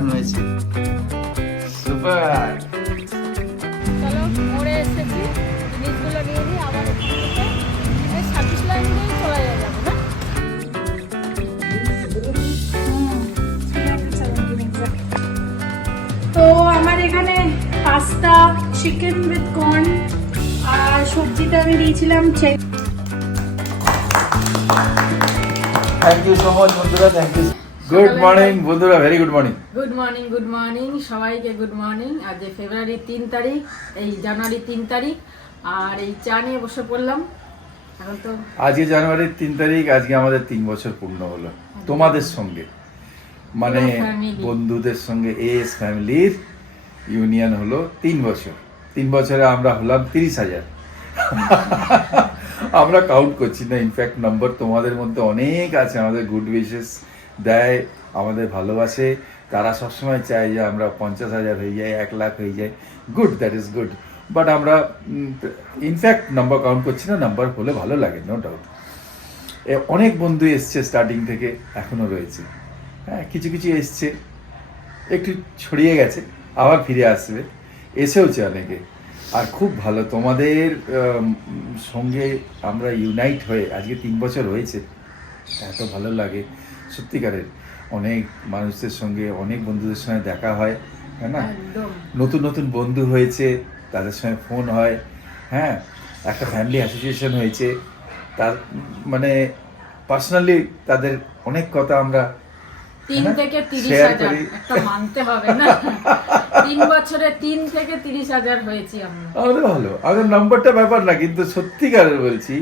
দারুণ হয়েছে, সুপার। চলো মোড়ে এসেছি, জিনিসগুলো নিয়ে নিই, আবার এখান থেকে এই 26 লাইন দিয়েই চলে যাবো না? তো আমার এখানে পাস্তা, চিকেন উইথ কর্ন, আর সবজিটা আমি দিয়েছিলাম থ্যাংক ইউ সো মাচ বন্ধুরা, থ্যাংক ইউ। গুড মর্নিং বন্ধুরা, very good morning. Good morning, good morning সবাইকে, গুড মর্নিং। আজ ফেব্রুয়ারি 3 তারিখ, এই জানুয়ারি 3 তারিখ, আর এই চা নিয়ে বসে পড়লাম। এখন তো আজকে জানুয়ারির 3 তারিখ, আজকে আমাদের 3 বছর পূর্ণ হলো তোমাদের সঙ্গে, মানে Family। বন্ধুদের সঙ্গে এস ফ্যামিলির ইউনিয়ন হলো 3 বছর। 3 বছরে আমরা হলাম 30,000। আমরা কাউন্ট করছি না, ইনফ্যাক্ট নম্বর তোমাদের মধ্যে অনেক আছে আমাদের গুড উইশেস দেয়, আমাদের ভালোবাসে। তারা সবসময় চায় যে আমরা 50,000 হয়ে যাই, 1 লাখ হয়ে যাই। Good, that is good. But আমরা ইনফ্যাক্ট নাম্বার কাউন্ট করছি না, নাম্বার হলে ভালো লাগে, নো ডাউট। অনেক বন্ধু এসছে স্টার্টিং থেকে, এখনও রয়েছে। হ্যাঁ, কিছু কিছু এসছে, একটু ছড়িয়ে গেছে, আবার ফিরে আসবে, এসেওছে অনেকে। আর খুব ভালো, তোমাদের সঙ্গে আমরা ইউনাইট হয়ে আজকে 3 বছর হয়েছে, এত ভালো লাগে সত্যিকারের। অনেক মানুষদের সঙ্গে, অনেক বন্ধুদের সঙ্গে দেখা হয়, হ্যাঁ না? একদম নতুন নতুন বন্ধু হয়েছে, তাদের সঙ্গে ফোন হয়। হ্যাঁ, একটা ফ্যামিলি অ্যাসোসিয়েশন হয়েছে, তার মানে পার্সোনালি তাদের অনেক কথা আমরা 3 থেকে share 30,000 করি। একটা মানতে হবে না? 3 বছরে 3 থেকে 30,000 হয়েছি আমরা। আমাদের ভালো, আমাদের নাম্বারটা ব্যাপার না, কিন্তু সত্যিকারের বলছি,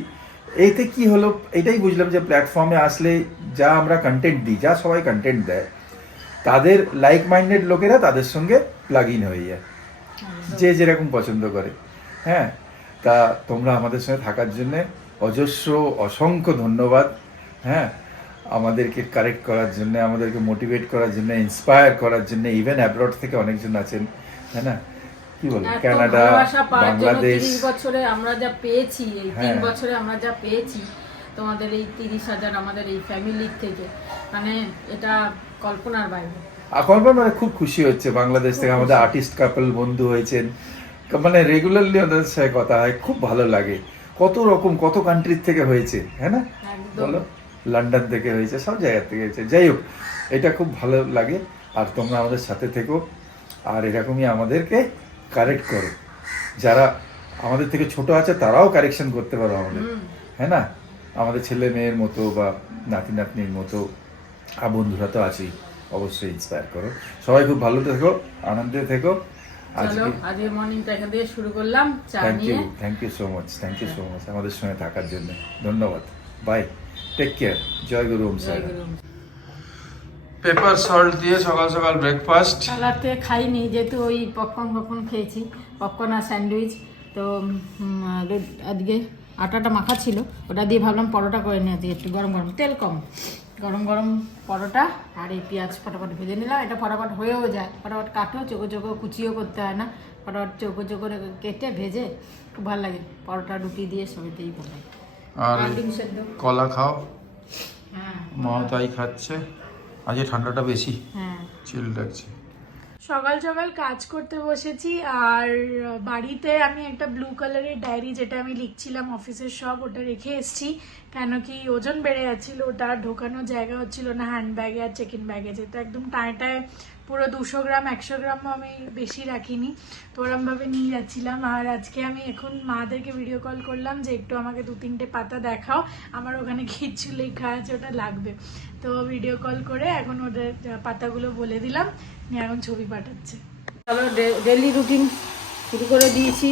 এতে কি হলো এটাই বুঝলাম যে প্ল্যাটফর্মে আসলে যা আমরা কন্টেন্ট দিই, যা সবাই কন্টেন্ট দেয়, তাদের লাইক মাইন্ডেড লোকেরা তাদের সঙ্গে প্লাগ ইন হয়ে যায়, যে যেরকম পছন্দ করে। হ্যাঁ, তা তোমরা আমাদের সঙ্গে থাকার জন্যে অজস্র অসংখ্য ধন্যবাদ। হ্যাঁ, আমাদেরকে কারেক্ট করার জন্য, আমাদেরকে মোটিভেট করার জন্য, ইন্সপায়ার করার জন্য। ইভেন অ্যাব্রড থেকে অনেকজন আছেন, হ্যাঁ না? কি বল, এত কানাডা, ভালোবাসা পাওয়ার জন্য বাংলাদেশ। 30 বছরে আমরা যা পেয়েছি, এই 3 হ্যাঁ। বছরে আমরা যা পেয়েছি তোমাদের এই 30,000 আমাদের এই ফ্যামিলির থেকে, মানে এটা কল্পনার বাইরে। এখন মানে খুব খুশি হচ্ছে, বাংলাদেশ থেকে আমাদের আর্টিস্ট কাপল বন্ধু হয়েছেন, মানে রেগুলারলি ওদের সাথে কথা হয়, খুব ভালো লাগে। কত রকম, কত কান্ট্রির থেকে হয়েছে, হ্যাঁ না? একদম। বলো, লন্ডন থেকে হয়েছে, সব জায়গা থেকে হয়েছে। যাই হোক, এটা খুব ভালো লাগে। আর তোমরা আমাদের সাথে থেকো, আর এরকমই আমাদেরকে কারেক্ট করো। যারা আমাদের থেকে ছোট আছে তারাও কারেকশন করতে পারো আমাদের, হ্যাঁ না? আমাদের ছেলে মেয়ের মতো বা নাতি নাতনির মতো, আর বন্ধুরা তো আছেই, অবশ্যই ইন্সপায়ার করো। সবাই খুব ভালো থেকো, আনন্দে থেকো। চলো আজকে আজকের মর্নিংটা এখান থেকে শুরু করলাম চা নিয়ে। Thank you so much, thank you so much আমাদের সঙ্গে থাকার জন্য। ধন্যবাদ, বাই, টেক কেয়ার, জয় গুরু ওম সাই। জয় গুরু। পেপার সল্ট দিয়ে সকাল সকাল ব্রেকফাস্ট। সালাতে খাইনি, যেহেতু ওই পপকর্ন খেয়েছি, পপকর্ন আর স্যান্ডউইচ। তো আজকে আটাটা মাখা ছিল, ওটা দিয়ে ভাবলাম পরোটা করে নিয়ে আজকে, একটু গরম গরম, তেল কম, গরম গরম পরোটা। আর এই পেঁয়াজ ফটাফট ভেজে নিলাম, এটা ফটাফট হয়েও যায়, ফটাফট কাটো, চোখো চোখো কুচিও করতে হয় না, ফটাফট চোখো চোখো কেটে ভেজে খুব ভালো লাগে। পরোটা রুটি দিয়ে সবেতেই ভালো লাগে। আর আর ডিম সেদ্ধ। কলা খাও, হ্যাঁ মাও তাই খাচ্ছে। আজকে ঠান্ডাটা বেশি, হ্যাঁ। চিল লাগছে। সকাল সকাল কাজ করতে বসেছি। আর বাড়িতে আমি একটা ব্লু কালারের ডায়েরি, যেটা আমি লিখছিলাম অফিসের সব, ওটা রেখে এসেছি। কেন কি ওজন বেড়ে যাচ্ছিল, ওটা আর ঢোকানোর জায়গা হচ্ছিল না হ্যান্ড ব্যাগে আর চেক ইন ব্যাগে, যেটা একদম টায় টায় পুরো 200 গ্রাম 100 গ্রামও আমি বেশি রাখিনি, তো ওরমভাবে নিয়ে যাচ্ছিলাম। আর আজকে আমি এখন মাদেরকে ভিডিও কল করলাম যে একটু আমাকে 2-3টে পাতা দেখাও, আমার ওখানে কিছু লেখা আছে, ওটা লাগবে। তো ভিডিও কল করে এখন ওদের পাতাগুলো বলে দিলাম, নিয়ে এখন ছবি পাঠাচ্ছে। চলো ডেলি রুটিন শুরু করে দিয়েছি,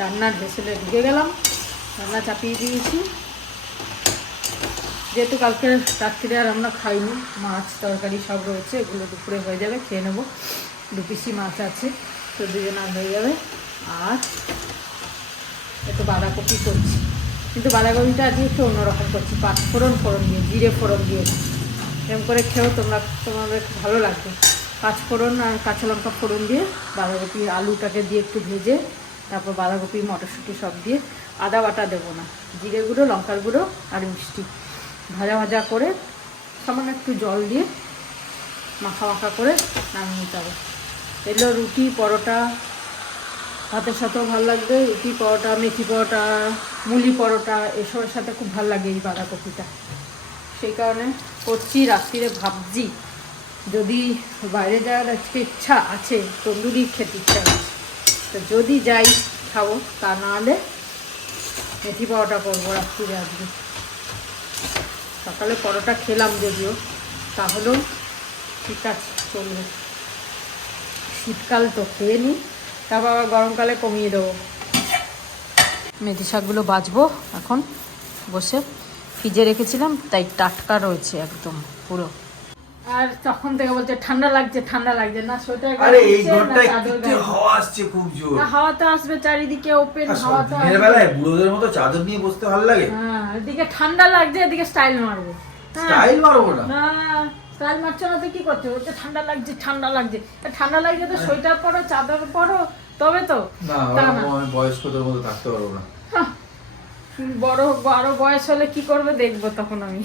রান্নার ভেসেলে ঢুকে গেলাম, রান্না চাপিয়ে দিয়েছি। যেহেতু কালকে রাত্রিরে আর আমরা খাইনি, মাছ তরকারি সব রয়েছে, এগুলো দুপুরে হয়ে যাবে, খেয়ে নেবো। 2 পিসি মাছ আছে, তো 2 আর হয়ে যাবে। আর একটু বাঁধাকপি করছি, কিন্তু বাঁধাকপিটা আজকে একটু অন্যরকম করছি, 5 ফোড়ন দিয়ে, জিরে ফোড়ন দিয়ে। এরকম করে খেয়েও তোমাদের খুব ভালো লাগবে। 5 ফোড়ন আর কাঁচা লঙ্কা ফোড়ন দিয়ে বাঁধাকপি আলুটাকে দিয়ে একটু ভেজে, তারপর বাঁধাকপি মটরশুঁটি সব দিয়ে, আদা বাটা দেবো না, জিরে গুঁড়ো, লঙ্কার গুঁড়ো আর মিষ্টি ভাজা ভাজা করে সামান্য একটু জল দিয়ে মাখা মাখা করে নামিয়ে নিতে হবে। এগুলো রুটি পরোটা ভাতের সাথেও ভালো লাগবে, রুটি পরোটা, মেথি পরোটা, মুলি পরোটা এসবের সাথে খুব ভালো লাগে এই বাঁধাকপিটা। সেই কারণে করছি, রাত্রিরে ভাবছি যদি বাইরে যাওয়ার আজকে ইচ্ছা আছে, তন্দুরি খেতে ইচ্ছা আছে, তো যদি যাই খাবো, তা না হলে মেথি পরোটা করবো রাত্রিরে আজকে। সকালে পরোটা খেলাম যদিও, তাহলেও ঠিক আছে, চলবে। শীতকাল তো খেয়ে নিই, তারপর আবার গরমকালে কমিয়ে দেবো। মেথি শাকগুলো বাছবো এখন বসে, ফ্রিজে রেখেছিলাম তাই টাটকা রয়েছে একদম পুরো। আর তখন থেকে বলছে ঠান্ডা লাগছে ঠান্ডা লাগছে, না সোয়েটার আরে এই ঘরটায় কি হাওয়া আসছে খুব জোর। হাওয়া তো আসবে, চারিদিকে ওপেন হাওয়া তো দিনের বেলায় বুড়োদের মতো চাদর নিয়ে বসতে ভালো লাগে। হ্যাঁ, এদিকে ঠান্ডা লাগছে, এদিকে স্টাইল মারবো। স্টাইল মারবো না, না স্টাইল মারছো না তো কি করছো? বলছে ঠান্ডা লাগছে ঠান্ডা লাগছে, ঠান্ডা লাগছে তো সোয়েটার পরো, চাদর পরো, তবে তো। না আমি বয়স্কদের মতো থাকতে পারবো না। বড় আরো বয়স হলে কি করবে দেখবো তখন আমি।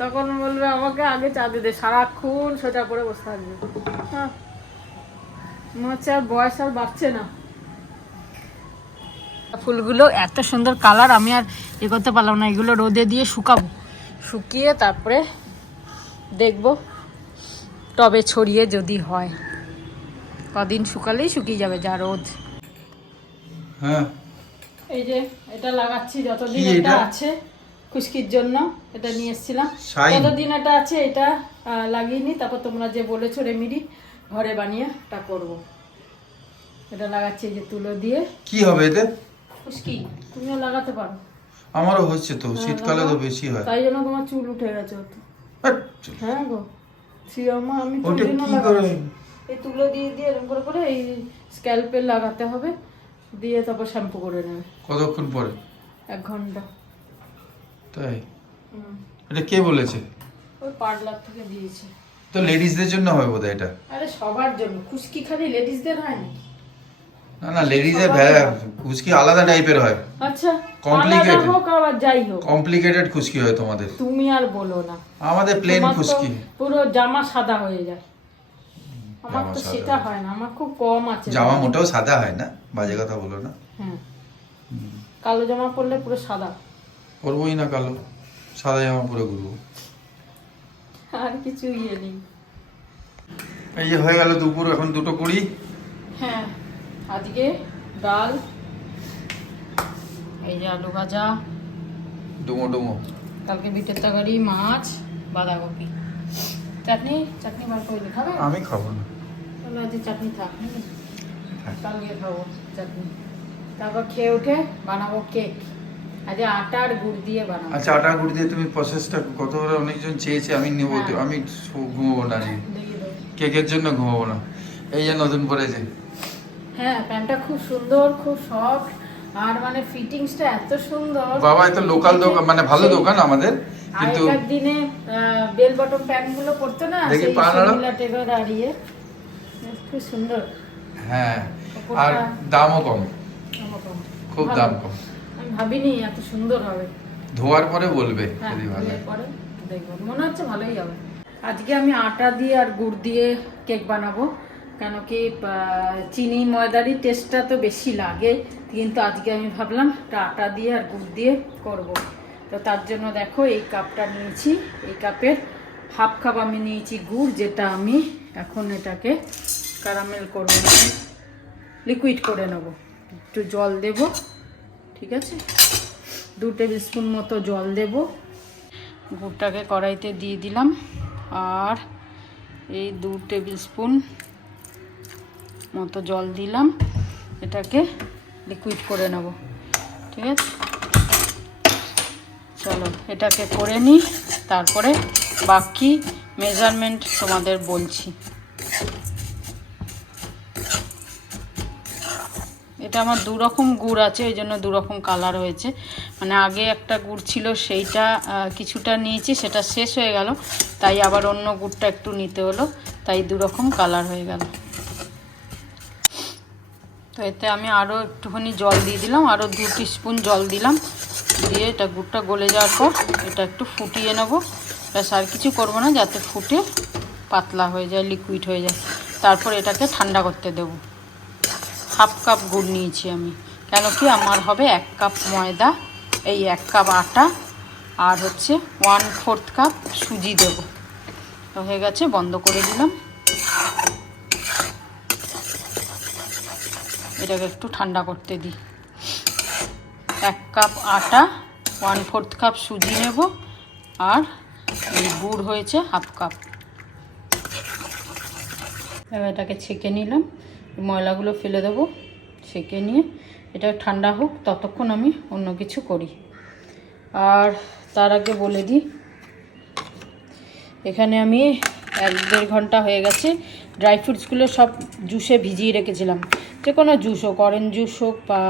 তখন বলবে আমাকে আগে চাঁদে দে, সারাক্ষণ সোয়েটার পরে বসে থাকবে। হ্যাঁ, মনে হচ্ছে আর বয়স আর বাড়ছে না। ফুলগুলো এত সুন্দর কালার, আমি আর এ করতে পারলাম না, এগুলো রোদে দিয়ে শুকাবো, শুকিয়ে তারপরে দেখবো টবে ছড়িয়ে যদি হয়। কদিন শুকালেই শুকিয়ে যাবে, যা রোদ। হ্যাঁ, এই যে এটা লাগাচ্ছি যতদিন কি এটা এটা? আছে, খুশকির জন্য এটা নিয়ে এসেছিলাম। শাইন। যতদিন এটা আছে এটা লাগিয়ে নি, তারপর তোমরা যে বলেছো রেমিডি ঘরে বানিয়ে এটা করবো। এটা লাগাচ্ছি এই যে তুলো দিয়ে। কি হবে এতে? খুশকি তুমিও লাগাতে পারো। আমারও হচ্ছে তো, শীতকালে তো বেশি হয়। তাই জন্য তোমার চুল উঠে গেছে অত। হ্যাঁ গো, শ্রীরামা আমি তো ওটা দিনও কি করে? লাগাচ্ছি। এই তুলো দিয়ে দিয়ে এরকম করে করে এই স্ক্যাল্পে লাগাতে হবে, দিয়ে তারপর শ্যাম্পু করে নেবে। কতক্ষণ পরে? 1 ঘন্টা। তাই? এটা কে বলেছে? ওই পার্লার থেকে দিয়েছে। তো লেডিসদের জন্য হবে বোধহয় এটা। আরে সবার জন্য, খুশকি খালি লেডিসদের হয় না? না না, লেডিসের খুশকি আলাদা টাইপের হয়। আচ্ছা, Complicated. আলাদা হোক আবার যাই হোক, কমপ্লিকেটেড খুশকি হয় তোমাদের। তুমি আর বলো না, আমাদের প্লেন তোমার তো খুশকি। পুরো জামা সাদা হয়ে যায়, আমার জামা তো সাদা সেটা হয়। হয় না, আমার খুব কম আছে জামা মোটেও সাদা হয় না, বাজে কথা বলো না। হ্যাঁ, কালো জামা পরলে পুরো সাদা। পরবোই না কালো, সাদা জামা পরে ঘুরবো। আর কিছু ইয়ে নেই। এই যে হয়ে গেল দুপুর, এখন 2:20। হ্যাঁ, আজকে ডাল, এই যে আলু ভাজা, ডুমো ডুমো, কালকে বিটের তরকারি, মাছ, বাঁধাকপি, চাটনি। চাটনি বার করে খাবে? আমি খাবো না। তাহলে আজকে চাটনি থাক, কালকে খাবো চাটনি। তারপর খেয়ে উঠে বানাবো কেক, আজকে আটা আর গুড় দিয়ে বানাবো। আচ্ছা, আটা গুড় দিয়ে তুমি প্রসেসটা কত করে? অনেকজন চেয়েছে, আমি নেবো। হ্যাঁ। আমি ঘুমাবো না, দেখিয়ে দেবো। কেকের জন্য ঘুমাবো না। এই যে নতুন পরেছে। হ্যাঁ, প্যান্টটা খুব সুন্দর, খুব সফট, আর মানে ফিটিংসটা এত সুন্দর। বাবা, এত লোকাল দোকান, মানে ভালো দোকান আমাদের, কিন্তু আগেকার দিনে বেল বটম প্যান্ট গুলো পরতো না, দেখি সেই পা নাড়া। মিলাটেগো দাঁড়িয়ে, খুব সুন্দর। হ্যাঁ, কাপড়টা আর দামও কম, এরকম। খুব ভালো। দাম কম। আমি ভাবিনি এত সুন্দর হবে। ধোয়ার পরে বলবে হ্যাঁ, যদি ভালো ধুয়ে হয়। পরে দেখবো, মনে হচ্ছে ভালোই হবে। আজকে আমি আটা দিয়ে আর গুড় দিয়ে কেক বানাবো, কেন কি চিনি ময়দারই টেস্টটা তো বেশি লাগে, কিন্তু আজকে আমি ভাবলাম আটা দিয়ে আর গুড় দিয়ে করব। তো তার জন্য দেখো এই কাপটা নিয়েছি, এই কাপের হাফ কাপ আমি নিয়েছি গুড়, যেটা আমি এখন এটাকে ক্যারামেল করব, মানে লিকুইড করে নেব। একটু জল দেব, ঠিক আছে, 2 টেবিল স্পুন মতো জল দেব। গুড়টাকে কড়াইতে দিয়ে দিলাম, আর এই 2 টেবিল স্পুন মতো জল দিলাম, এটাকে লিকুইড করে নেব, ঠিক আছে। চলো এটাকে করে নিই, তারপরে বাকি মেজারমেন্ট তোমাদের বলছি। এটা আমার 2 রকম গুড় আছে, ওই জন্য 2 রকম কালার হয়েছে। মানে আগে একটা গুড় ছিল, সেইটা কিছুটা নিয়েছি, সেটা শেষ হয়ে গেল, তাই আবার অন্য গুড়টা একটু নিতে হলো, তাই 2 রকম কালার হয়ে গেল। তো এতে আমি আরও একটুখানি জল দিয়ে দিলাম, আরও 2 টিস্পুন জল দিলাম, দিয়ে এটা গুড়টা গলে যাওয়ার পর এটা একটু ফুটিয়ে নেব। ব্যাস, আর কিছু করবো না, যাতে ফুটে পাতলা হয়ে যায়, লিকুইড হয়ে যায়। তারপর এটাকে ঠান্ডা করতে দেব। 1/2 কাপ গুড় নিয়েছি আমি, কেন কি আমার হবে 1 কাপ ময়দা, এই 1 কাপ আটা, আর হচ্ছে 1/4 কাপ সুজি দেব। তো হয়ে গেছে, বন্ধ করে দিলাম। এটাকে একটু ঠান্ডা করতে দিই। 1 কাপ আটা, 1/4 কাপ সুজি নেব, আর এই গুড় হয়েছে 1/2 কাপ। এবার এটাকে ছেঁকে নিলাম, ময়লাগুলো ফেলে দেবো। ছেঁকে নিয়ে এটা ঠান্ডা হোক, ততক্ষণ আমি অন্য কিছু করি। আর তার আগে বলে দিই, এখানে আমি 1-1.5 ঘন্টা হয়ে গেছে ড্রাই ফ্রুটসগুলো সব জুসে ভিজিয়ে রেখেছিলাম। যে কোনো জুস হোক, অরেঞ্জ জুস হোক, বা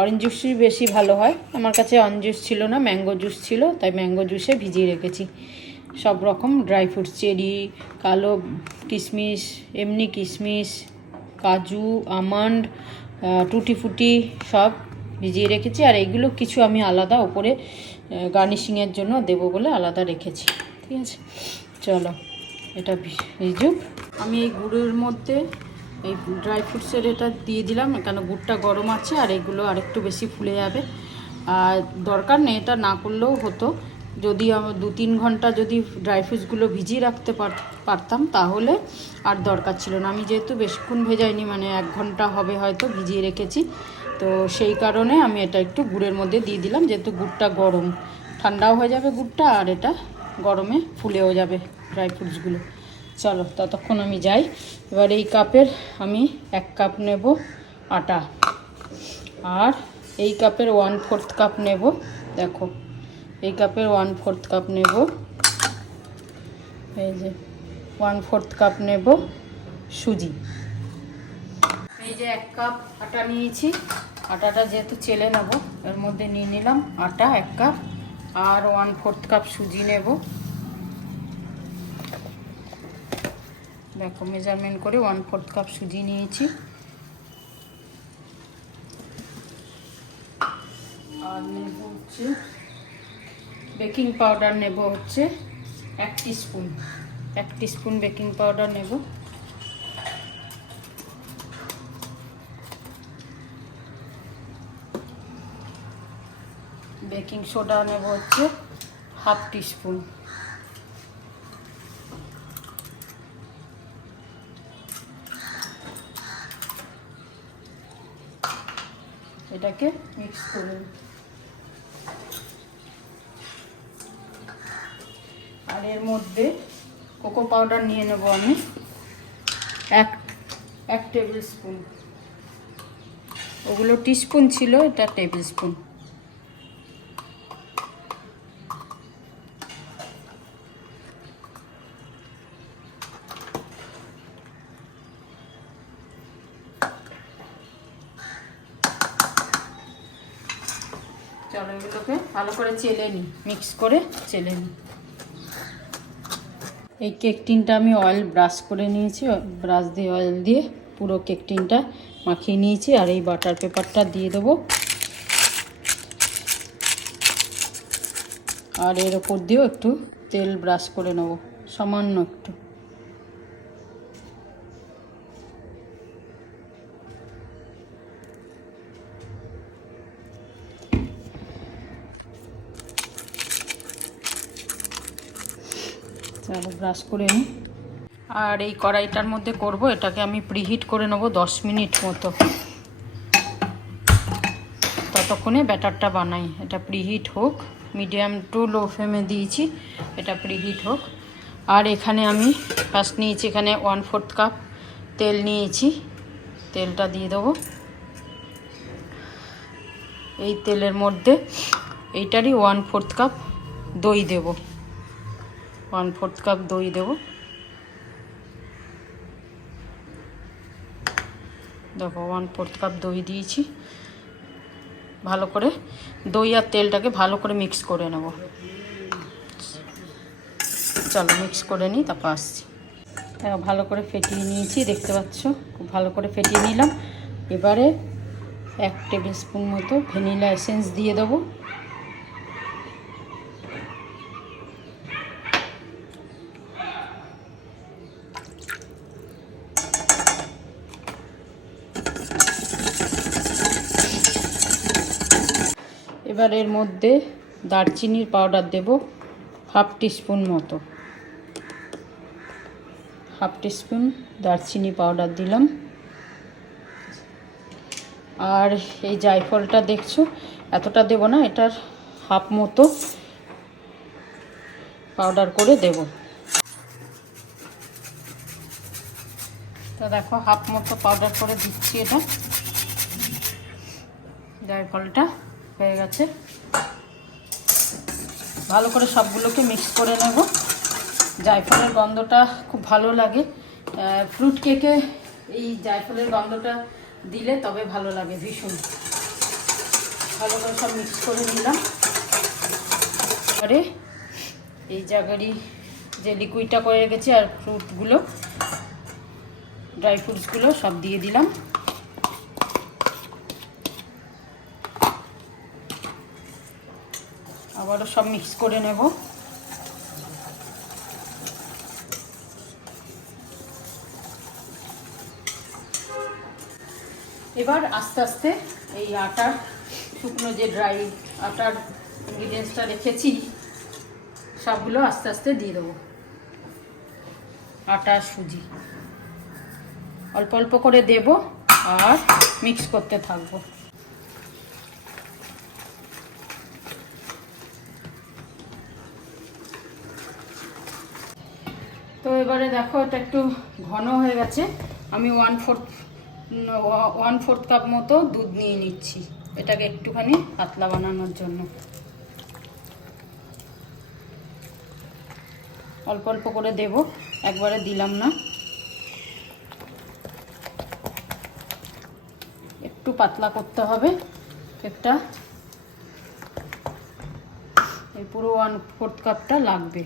অরেঞ্জ জুসই বেশি ভালো হয়। আমার কাছে অরেঞ্জ জুস ছিল না, ম্যাঙ্গো জুস ছিল, তাই ম্যাঙ্গো জুসে ভিজিয়ে রেখেছি সব রকম ড্রাই ফ্রুটস, চেরি, কালো কিশমিশ, এমনি কিশমিশ, কাজু, আমন্ড, টুটি ফুটি সব ভিজিয়ে রেখেছি। আর এইগুলো কিছু আমি আলাদা ওপরে গার্নিশিংয়ের জন্য দেবো বলে আলাদা রেখেছি। ঠিক আছে, চলো এটা ভিজুক। আমি এই গুড়ের মধ্যে এই ড্রাই ফ্রুটসের এটা দিয়ে দিলাম, কেন গুড়টা গরম আছে আর এগুলো আরেকটু বেশি ফুলে যাবে। আর দরকার নেই, এটা না করলেও হতো। যদি আমার 2-3 ঘন্টা যদি ড্রাই ফ্রুটসগুলো ভিজিয়ে রাখতে পারতাম, তাহলে আর দরকার ছিল না। আমি যেহেতু বেশিক্ষণ ভেজাইনি, মানে 1 ঘন্টা হবে হয়তো ভিজিয়ে রেখেছি, তো সেই কারণে আমি এটা একটু গুড়ের মধ্যে দিয়ে দিলাম। যেহেতু গুড়টা গরম, ঠান্ডাও হয়ে যাবে গুড়টা, আর এটা গরমে ফুলেও যাবে ড্রাই ফ্রুটসগুলো। চলো ততক্ষণ আমি যাই। এবার এই কাপের আমি 1 কাপ নেব আটা, আর এই কাপের 1/4 কাপ নেব, দেখো এই কাপের 1/4 কাপ নেব, এই যে 1/4 কাপ নেব সুজি। এই যে 1 কাপ আটা নিয়েছি, আটাটা যেহেতু চেলে নেব, এর মধ্যে নিয়ে নিলাম আটা 1 কাপ, আর 1/4 কাপ সুজি নেব। দেখো মেজারমেন্ট করে 1/4 কাপ সুজি নিয়েছি। আর নেব হচ্ছে বেকিং পাউডার, নেব হচ্ছে 1 টিস্পুন, 1 টিস্পুন বেকিং পাউডার নেব। বেকিং সোডা নেব হচ্ছে 1/2 টিস্পুন। এটাকে মিক্স করে, আর এর মধ্যে কোকো পাউডার নিয়ে নেব আমি 1 টেবিল স্পুন। ওগুলো টিস্পুন ছিল, এটা টেবিল স্পুন। চলো এগুলোকে ভালো করে চেলে নিই, মিক্স করে চেলে নিই। এই কেক টিনটা আমি অয়েল ব্রাশ করে নিয়েছি, ব্রাশ দিয়ে অয়েল দিয়ে পুরো কেক টিনটা মাখিয়ে নিয়েছি। আর এই বাটার পেপারটা দিয়ে দেবো, আর এর ওপর দিয়েও একটু তেল ব্রাশ করে নেব, সামান্য একটু। চলো ব্রাশ করে নিই। আর এই কড়াইটার মধ্যে করব, এটাকে আমি প্রিহিট করে নেব 10 মিনিট মতো। ততক্ষণে ব্যাটারটা বানাই। এটা প্রিহিট হোক, মিডিয়াম টু লো ফ্লেমে দিয়েছি, এটা প্রিহিট হোক। আর এখানে আমি ফার্স্ট নিয়েছি, এখানে 1/4 কাপ তেল নিয়েছি, তেলটা দিয়ে দেবো। এই তেলের মধ্যে এইটারই 1/4 কাপ দই দেব, 1/4 কাপ দই দেব। দেখো 1/4 কাপ দই দিয়েছি। ভালো করে দই আর তেলটাকে ভালো করে মিক্স করে নেব। চলো মিক্স করে নিই, তারপর আসছি। ভালো করে ফেটিয়ে নিয়েছি, দেখতে পাচ্ছ খুব ভালো করে ফেটিয়ে নিলাম। এবারে 1 টেবিল স্পুন মতো ভ্যানিলা এসেন্স দিয়ে দেবো। এবার এর মধ্যে দারচিনির পাউডার দেব 1/2 টিস্পুন মতো, 1/2 টিস্পুন দারচিনি পাউডার দিলাম। আর এই জায়ফলটা দেখছো এতটা দেব না, এটার হাফ মতো পাউডার করে দেব। তো দেখো হাফ মতো পাউডার করে দিচ্ছি, এটা জায়ফলটা হয়ে গেছে। ভালো করে সবগুলোকে মিক্স করে নেব। জায়ফলের গন্ধটা খুব ভালো লাগে, ফ্রুট কেকে এই জায়ফলের গন্ধটা দিলে তবে ভালো লাগে ভীষণ। ভালো করে সব মিক্স করে নিলাম। এবারে এই জায়গারই যে লিকুইডটা করে রেখেছি আর ফ্রুটগুলো, ড্রাই ফ্রুটসগুলো সব দিয়ে দিলাম। আবারও সব মিক্স করে নেব। এবার আস্তে আস্তে এই আটার শুকনো যে ড্রাই আটার ইনগ্রিডিয়েন্টসটা রেখেছি সবগুলো আস্তে আস্তে দিয়ে দেবো। আটা সুজি অল্প অল্প করে দেব আর মিক্স করতে থাকবো। তো এবারে দেখো এটা একটু ঘন হয়ে গেছে। আমি 1/4 কাপ মতো দুধ নিয়ে নিচ্ছি এটাকে একটুখানি পাতলা বানানোর জন্য। অল্প অল্প করে দেব, একবারে দিলাম না। একটু পাতলা করতে হবে কেকটা, এই পুরো 1/4 কাপটা লাগবে।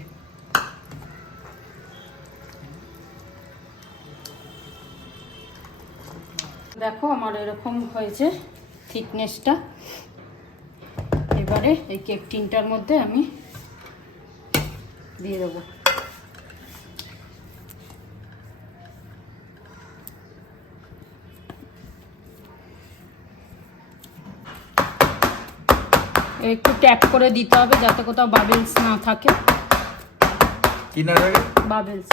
দেখো আমার এরকম হয়েছে থিকনেসটা। এবারে এই কেক টিনটার মধ্যে আমি দিয়ে দেবো। একটু ট্যাপ করে দিতে হবে যাতে কোথাও বাবেলস না থাকে। কি না থাকে? বাবেলস।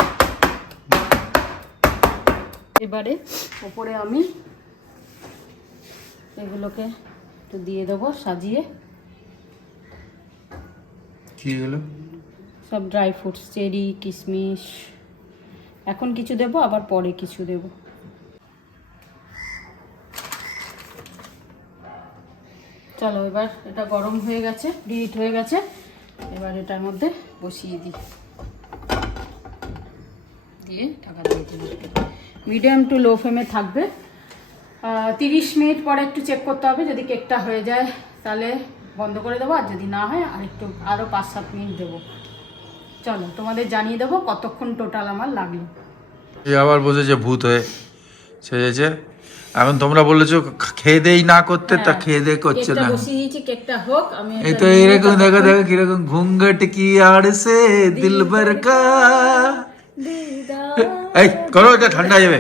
এবারে উপরে আমি এগুলোকে একটু দিয়ে দেবো সাজিয়ে। কি হলো? সব ড্রাই ফ্রুটস, চেরি, কিশমিশ। এখন কিছু দেবো, আবার পরে কিছু দেব। চলো এবার এটা গরম হয়ে গেছে, হিট হয়ে গেছে। এবার এটার মধ্যে বসিয়ে দিই, দিয়ে ঢাকা দিয়ে দিই। মিডিয়াম টু লো ফ্লেমে থাকবে। 30 মিনিট পরে একটু চেক করতে হবে, যদি কেকটা হয়ে যায় তাহলে বন্ধ করে দেবো, আর যদি না হয় আরও 5-7 মিনিট দেবো। চলো তোমাদের জানিয়ে দেবো কতক্ষণ টোটাল আমার লাগলো। এই আবার বসেছে ভূত হয়ে সেজেছে। এখন তোমরা বলেছো খেয়ে দেই না করতে, তা খেয়ে দে করছে কেকটা না। বসিয়ে দিয়েছি, কেকটা হোক। আমি এই তো এরকম দেখো দেখো কিরকম ঘুঙ্গট কি আড় সে দিলবর কা। এই করো, এটা ঠান্ডা হয়ে যাবে।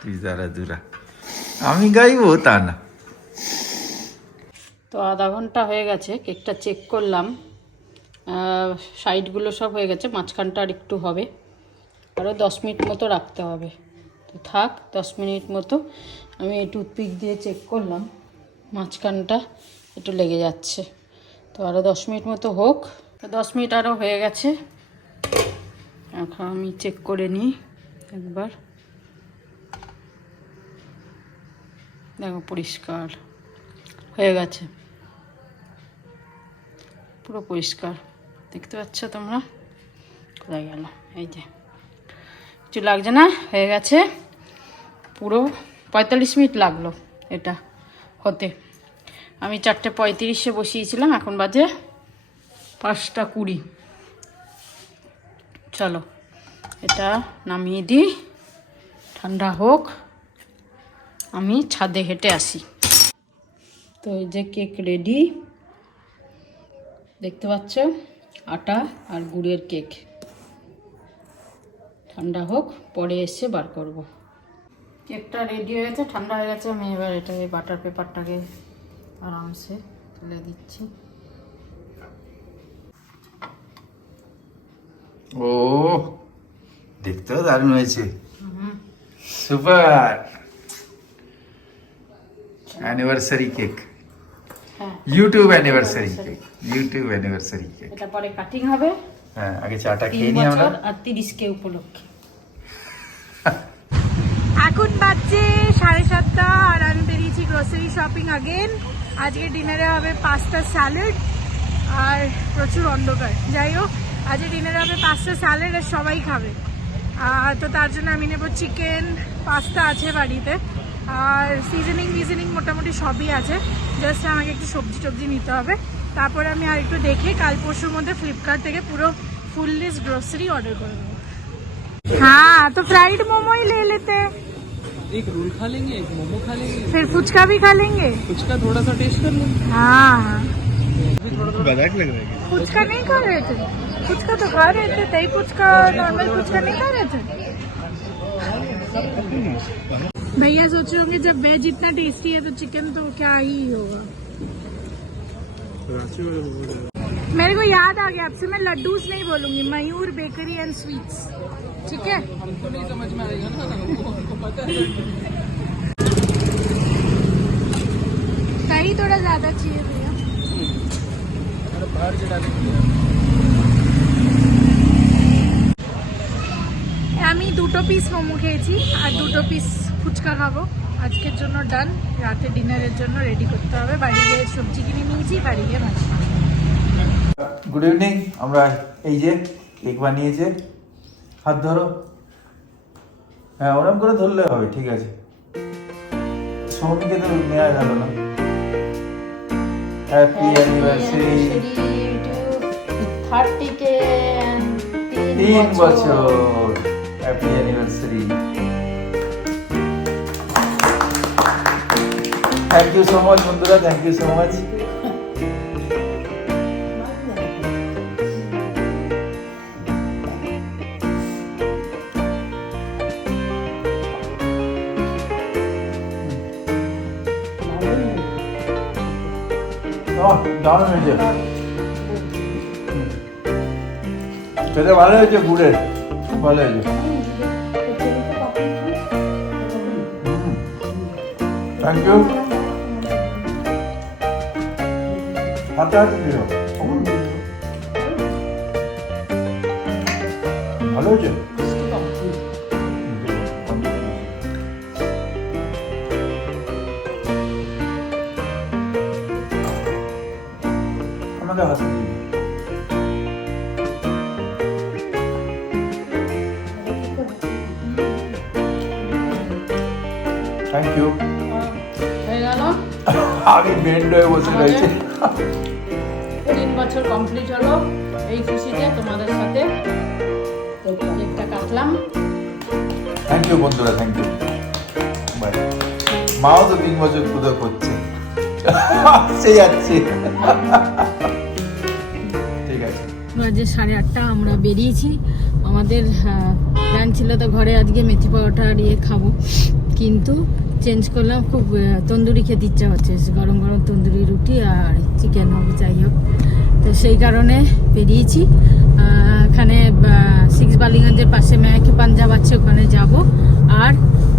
তুই যারা দুরা আমি গাইবো তা না। তো আধা ঘন্টা হয়ে গেছে, কেকটা চেক করলাম। সাইডগুলো সব হয়ে গেছে, মাঝখানটা আর একটু হবে। আরও 10 মিনিট মতো রাখতে হবে। তো থাক 10 মিনিট মতো। আমি এই টুথপিক দিয়ে চেক করলাম, মাঝখানটা একটু লেগে যাচ্ছে। তো আরও 10 মিনিট মতো হোক। তো 10 মিনিট আরও হয়ে গেছে। এখন আমি চেক করে নিই একবার। দেখো পরিষ্কার হয়ে গেছে, পুরো পরিষ্কার দেখতে পাচ্ছ তোমরা। কোথায় গেল? এই যে কিছু লাগছে না, হয়ে গেছে। পুরো 45 মিনিট লাগলো এটা হতে। আমি 4:35-এ বসিয়েছিলাম, এখন বাজে 5:20। চলো এটা নামিয়ে দিই, ঠান্ডা হোক, আমি ছাদে হেঁটে আসি। তো এই যে কেক রেডি, দেখতে পাচ্ছ আটা আর গুড়ের কেক। ঠান্ডা হোক, পরে এসে বার করব। কেকটা রেডি হয়ে গেছে, ঠান্ডা হয়ে গেছে। আমি এবার এটাকে বাটার পেপারটাকে আরামসে তুলে দিচ্ছি। ও দেখতেও দারুণ হয়েছে, সুপার। অ্যানিভার্সারি কেক, হ্যাঁ YouTube anniversary cake, YouTube anniversary cake. এটা পরে কাটিং হবে। হ্যাঁ, আগে চাটা 3 খেয়ে নিই আমরা। বছর আর 30K উপলক্ষে। এখন বাজছে 7:30 আর আমি বেরিয়েছি গ্রোসারি শপিং আগেন। আজকে ডিনারে হবে পাস্তা স্যালাড আর প্রচুর অন্ধকার। যাই হোক, আজকে ডিনারে হবে পাস্তা স্যালাড আর সবাই খাবে। তো তার জন্য আমি নেব চিকেন, পাস্তা আছে বাড়িতে, আর সিজনিং মোটামুটি সবই আছে। জাস্ট আমাকে একটু সবজি টবজি নিতে হবে। তারপরে আমি আর একটু দেখে কাল পরশুর মধ্যে ফ্লিপকার্ট থেকে পুরো ফুল লিস্ট গ্রোসারি অর্ডর করে দেবো। हाँ तो फ्राइड मोमो ही ले लेते हैं, एक रोल खा लेंगे, एक मोमो खा लेंगे, फिर फुचका भी खा लेंगे। उसका थोड़ा सा टेस्ट कर लेंगे। हाँ अभी थोड़ा थोड़ा लग रहा है। फुचका नहीं खा रहे थे, फुचका तो खा रहे थे, दही फुचका नॉर्मल फुचका नहीं खा रहे थे। भैया सोच रहे होंगे जब वेज इतना टेस्टी है तो चिकन तो क्या ही होगा। मेरे को याद आ गया, आपसे मैं लड्डूस नहीं बोलूंगी, मयूर बेकरी एंड स्वीट्स, ठीक है। हमको नहीं समझ में आएगा ना, हमको पता है। दही थोड़ा ज्यादा चाहिए भैया। बाहर चला देंगे। আমি 2টো পিস মোমো খেয়েছি আর 2টো পিস ফুচকা খাবো। আজকের জন্য ডান। রাতে ডিনারের জন্য রেডি করতে হবে। বাড়ি গিয়ে সবজি কিনে নিয়েছি, বাড়ি গিয়ে ভাজি। Good evening. আমরা এই যে কেক বানিয়েছে, হাত ধরো। হ্যাঁ, ওরকম করে ধরলে হবে, ঠিক আছে। সৌমিকে তো নেওয়া গেল না। Happy anniversary. 30K 3 বছর। Happy anniversary. Thank you so much বন্ধুরা, থ্যাংক ইউ সো মাচ। দারুণ হয়েছে, খেতে ভালো হয়েছে, গুড়ের ভালো হয়েছে। Thank you. হাতে হাতে দিও, ভালো হয়েছে। আমাকে হাতে দিও। Thank you. হয়ে গেল। আমি বেন্ড হয়ে বসে রয়েছি। 3 বছর কমপ্লিট হলো। এই খুশিতে তোমাদের সাথে কেকটা কাটলাম। থ্যাংক ইউ বন্ধুরা, থ্যাংক ইউ। বাই। মাও তো 3 বছর পুরো করছে, সে যাচ্ছে। ঠিক আছে। বাজে 8:30, আমরা বেরিয়েছি। আমাদের প্ল্যান ছিল তো ঘরে আজকে মেথি পরোটা আর ইয়ে খাবো, কিন্তু চেঞ্জ করলাম। খুব তন্দুরি খেতে ইচ্ছা হচ্ছে, গরম গরম তন্দুরি রুটি আর চিকেন হবে, যাই হোক। তো সেই কারণে বেরিয়েছি। এখানে 6 বালিগঞ্জের পাশে মেয়াকি পাঞ্জাব আছে, ওখানে যাব। আর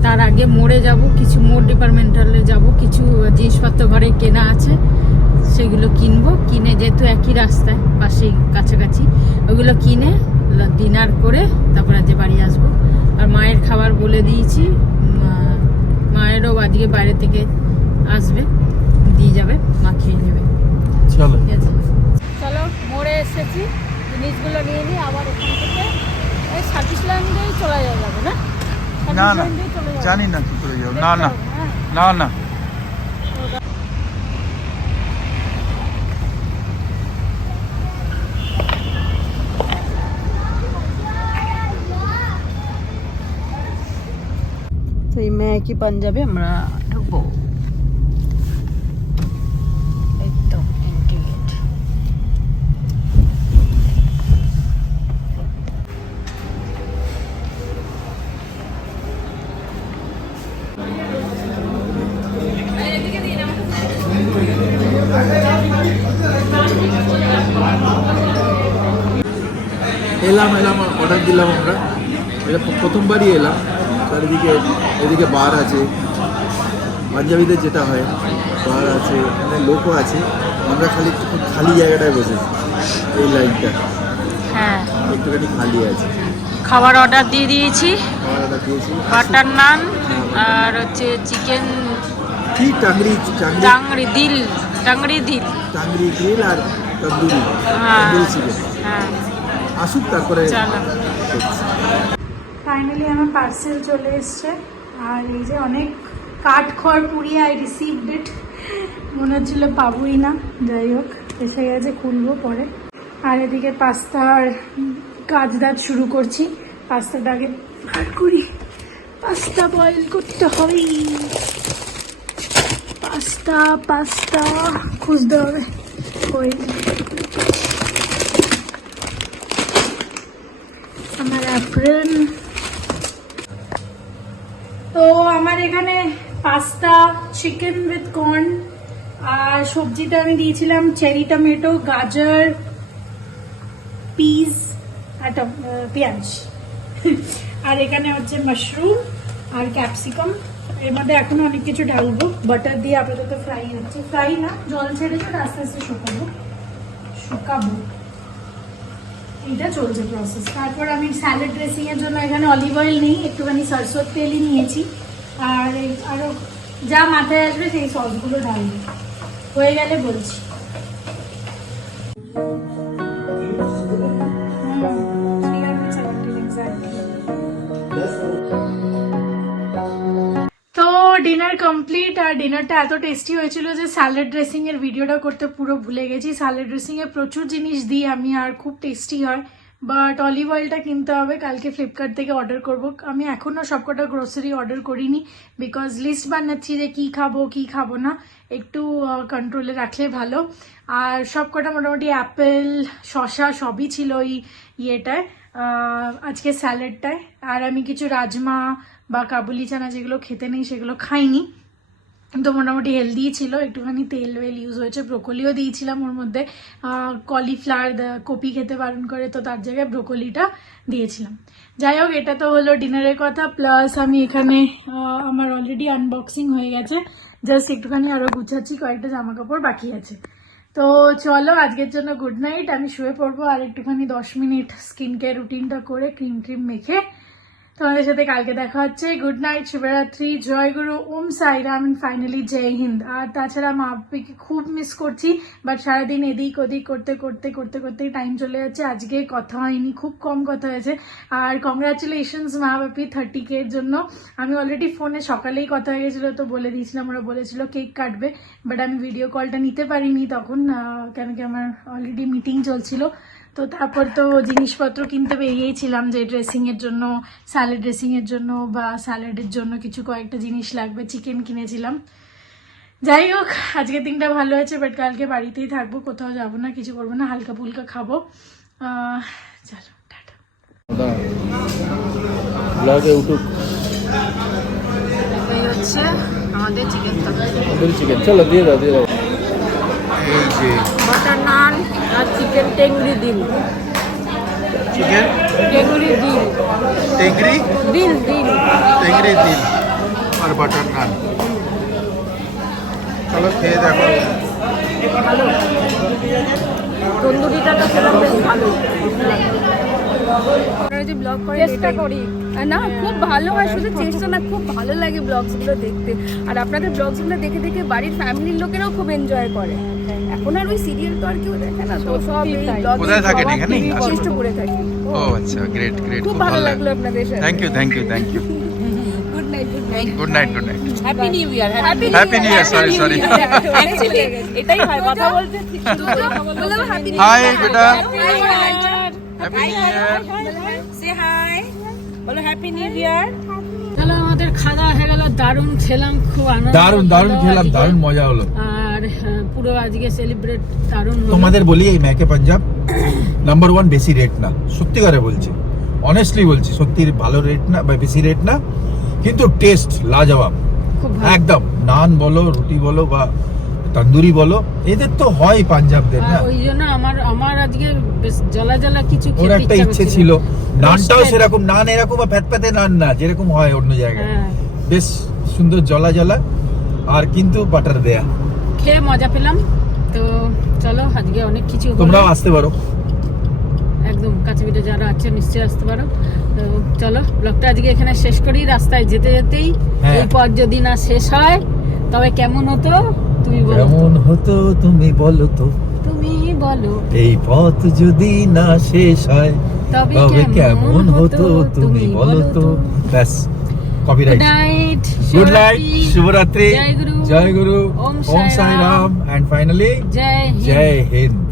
তার আগে মোড়ে যাব, কিছু মোড় ডিপার্টমেন্টালে যাব, কিছু জিনিসপত্র ঘরে কেনা আছে, সেগুলো কিনবো। কিনে যেহেতু একই রাস্তায় পাশেই কাছাকাছি, ওগুলো কিনে ডিনার করে তারপর আজকে বাড়ি আসবো। আর মায়ের খাবার বলে দিয়েছি, মায়েরও আজকে বাইরে থেকে আসবে, দিয়ে যাবে, মা খেয়ে নেবে। চলো ঠিক আছে, চলো মোড়ে এসেছি, জিনিসগুলো নিয়ে নিই। আবার এখান থেকে ওই সার্ভিস লাইন দিয়েই চলে যাবে না? না না, সার্ভিস লাইন দিয়েই চলে যাবে। জানি না কি করে যাবো। না না হ্যাঁ। না না। তো এই মেয়াকি পাঞ্জাবে আমরা ঢুকবো। এই তো এন্ট্রি গেট। এলাম অর্ডার দিলাম আমরা, এটা প্রথমবারই এলাম। চারিদিকে এদিকে বার আছে, পাঞ্জাবিদের যেটা হয় বার আছে, এখানে লোকও আছে। আমরা খালি একটু খালি জায়গাটায় বসেছি, এই লাইনটা হ্যাঁ, একটুখানি খালি আছে। খাবার অর্ডার দিয়ে দিয়েছি, খাবার অর্ডার দিয়েছি, বাটার নান আর হচ্ছে চিকেন কি টাংরি টাংরি দিল গ্রিল আর তন্দুরি চিকেন। হ্যাঁ, আসুক তারপরে চলো। ফাইনালি আমার পার্সেল চলে এসছে, আর এই যে অনেক কাঠখড় পুড়িয়ে আই রিসিভড ইট। মনে হচ্ছিল পাবোই না, যাই হোক এসে গেছে, খুলবো পরে। আর এদিকে পাস্তার কাজ শুরু করছি। পাস্তাটা আগে বার করি, পাস্তা বয়েল করতে হবে। পাস্তা খুঁজতে হবে। ওই আমার অ্যাপ্রেন। তো আমার এখানে পাস্তা, চিকেন উইথ কর্ন, আর সবজিটা আমি দিয়েছিলাম চেরি টমেটো, গাজর, পিস আর পেঁয়াজ। আর এখানে হচ্ছে মাশরুম আর ক্যাপসিকাম। এর মধ্যে এখনো অনেক কিছু ঢালবো। বাটার দিয়ে আপাতত ফ্রাই হচ্ছে, ফ্রাই না, জল ছেড়েছে, আস্তে আস্তে শুকাবো। এটা চলছে প্রসেস। তারপর আমি স্যালাড ড্রেসিং এর জন্য এখানে অলিভ অয়েল নেই, একটুখানি সরষের তেলই নিয়েছি। আর আরো যা মাথায় আসবে সেই সসগুলো ঢালবো, হয়ে গেলে বলছি। তো ডিনার কমপ্লিট, আর ডিনারটা এত টেস্টি হয়েছিল যে স্যালাড ড্রেসিং এর ভিডিওটা করতে পুরো ভুলে গেছি। স্যালাড ড্রেসিং এ প্রচুর জিনিস দিই আমি, আর খুব টেস্টি হয়। বাট অলিভ অয়েলটা কিনতে হবে, কালকে ফ্লিপকার্ট থেকে অর্ডার করব। আমি এখনো সবকটা গ্রোসারি অর্ডার করিনি, বিকজ লিস্ট বানাচ্ছি যে কি খাবো না, একটু কন্ট্রোলে রাখলে ভালো। আর সবকটা মোটামুটি অ্যাপেল, শসা সবই ছিল ওই ইয়েটায়, আজকে স্যালাডটায়। আর আমি কিছু রাজমা বা কাবুলি চানা যেগুলো খেতে নেই সেগুলো খাইনি, তো মোটামুটি হেলদি ছিল। একটুখানি তেল ইউজ হয়েছে, ব্রোকলিও দিয়েছিলাম ওর মধ্যে। কলিফ্লাওয়ার কপি খেতে বারণ করে, তো তার জায়গায় ব্রোকলিটা দিয়েছিলাম। যাই হোক, এটা তো হলো ডিনারের কথা। প্লাস আমি এখানে আমার অলরেডি আনবক্সিং হয়ে গেছে, জাস্ট একটুখানি আরও গুছাচ্ছি, কয়েকটা জামা কাপড় বাকি আছে। তো চলো আজকের জন্য গুড নাইট, আমি শুয়ে পড়বো। আর একটুখানি 10 মিনিট স্কিন কেয়ার রুটিনটা করে ক্রিম মেখে তোমাদের সাথে কালকে দেখা হচ্ছে। গুড নাইট, শুভরাত্রি, জয় গুরু, ওম সাইরাম, এন্ড ফাইনালি জয় হিন্দ। আর তাছাড়া মা বাপিকে খুব মিস করছি, বাট সারাদিন এদিক ওদিক করতেই টাইম চলে যাচ্ছে। আজকে কথা হয়নি, খুব কম কথা হয়েছে। আর কংগ্রাচুলেশনস মা বাপি 30K এর জন্য। আমি অলরেডি ফোনে সকালেই কথা হয়ে গেছিলো, তো বলে দিয়েছিলাম, ওরা বলেছিল কেক কাটবে, বাট আমি ভিডিও কলটা নিতে পারিনি তখন, কেন কি আমার অলরেডি মিটিং চলছিল। তো তারপর তো জিনিসপত্র কিনতে বেরিয়েছিলাম, যে ড্রেসিংয়ের জন্য, স্যালাড ড্রেসিংয়ের জন্য বা স্যালাডের জন্য কিছু কয়েকটা জিনিস লাগবে, চিকেন কিনেছিলাম। যাই হোক, আজকের দিনটা ভালো হয়েছে, বাট কালকে বাড়িতেই থাকবো, কোথাও যাবো না, কিছু করবো না, হালকা ফুলকা খাবো। চলো টাটা। এই হচ্ছে আমাদের চিকেন চিকেন, চলো দিয়ে দাও। এই যে বাটার নান আর চিকেন টেংরি দিল, চিকেন টেংরি দিল আর বাটার নান। চলো খেয়ে দেখো। ভালো, তন্দুরিটা তো খেলাম, বেশ ভালো। যে ব্লগ করে চেষ্টা করি না, খুব ভালো হয়, শুধু চেষ্টা না, খুব ভালো লাগে ব্লগসগুলো দেখতে। আর আপনাদের ব্লগসগুলো দেখে দেখে বাড়ির ফ্যামিলির লোকেরাও খুব এনজয় করে। এখন আর ওই সিরিয়াল তো আর কেউ দেখে না, তো সব এই ব্লগ কোথায় থাকেন এখানে? চেষ্টা করে থাকি। ও আচ্ছা, গ্রেট। খুব ভালো লাগলো আপনাদের সাথে। Thank you. Good night. Good night. Happy new year. Happy new year, sorry. Actually এটাই হয়, কথা বলতে বললাম হ্যাপি নিউ হাই ইয়ার। বেটা, হ্যাপি নিউ ইয়ার। সে হাই, বলো হ্যাপি নিউ ইয়ার। চলো, আমাদের খাওয়া হয়ে গেল, দারুণ খেলাম, খুব আনন্দ, দারুণ খেলাম, দারুণ মজা হলো। আর পুরো আজকে সেলিব্রেট দারুণ হলো। তোমাদের বলি, এই ম্যাকে পাঞ্জাব নাম্বার 1, বেশি রেট না, সত্যি করে বলছি, অনেস্টলি বলছি, সত্যি ভালো রেট না বা বেশি রেট না, কিন্তু টেস্ট লাজবাব খুব ভালো। একদম। নান বলো, রুটি বলো বা তন্দুরি বলো, এদের তো হয় পাঞ্জাবদের না। ওই জন্য আমার আজকে বেশ জ্বলা জ্বলা কিছু ওর খেতে একটা ইচ্ছে ছিল, নানটাও সেরকম, নান এরকম প্যাতপ্যাতে নান না যেরকম হয় অন্য জায়গায়, হ্যাঁ, বেশ সুন্দর জ্বলা জ্বলা, আর কিন্তু বাটার দেয়া। খেয়ে মজা পেলাম। তো চলো, আজকে অনেক কিছু হলো। তোমরাও আসতে পারো, একদম কাছে পিঠে যারা আছে নিশ্চয়ই আসতে পারো। তো চলো, ব্লগটা আজকে এখানে শেষ করি। রাস্তায় যেতে যেতেই হ্যাঁ। এই পথ যদি না শেষ হয় তবে কেমন হতো তুমি বলো তো? কেমন হতো তুমি বলো তো, তুমি বলো এই পথ যদি না শেষ হয় তবে তবে কেমন হতো তুমি বলো তো। ব্যাস, copyright. Good night, good night, শুভরাত্রি, জয় গুরু, জয় গুরু, ওম ওম সাই রাম, এন্ড ফাইনালি জয় হিন্দ। জয় হিন্দ।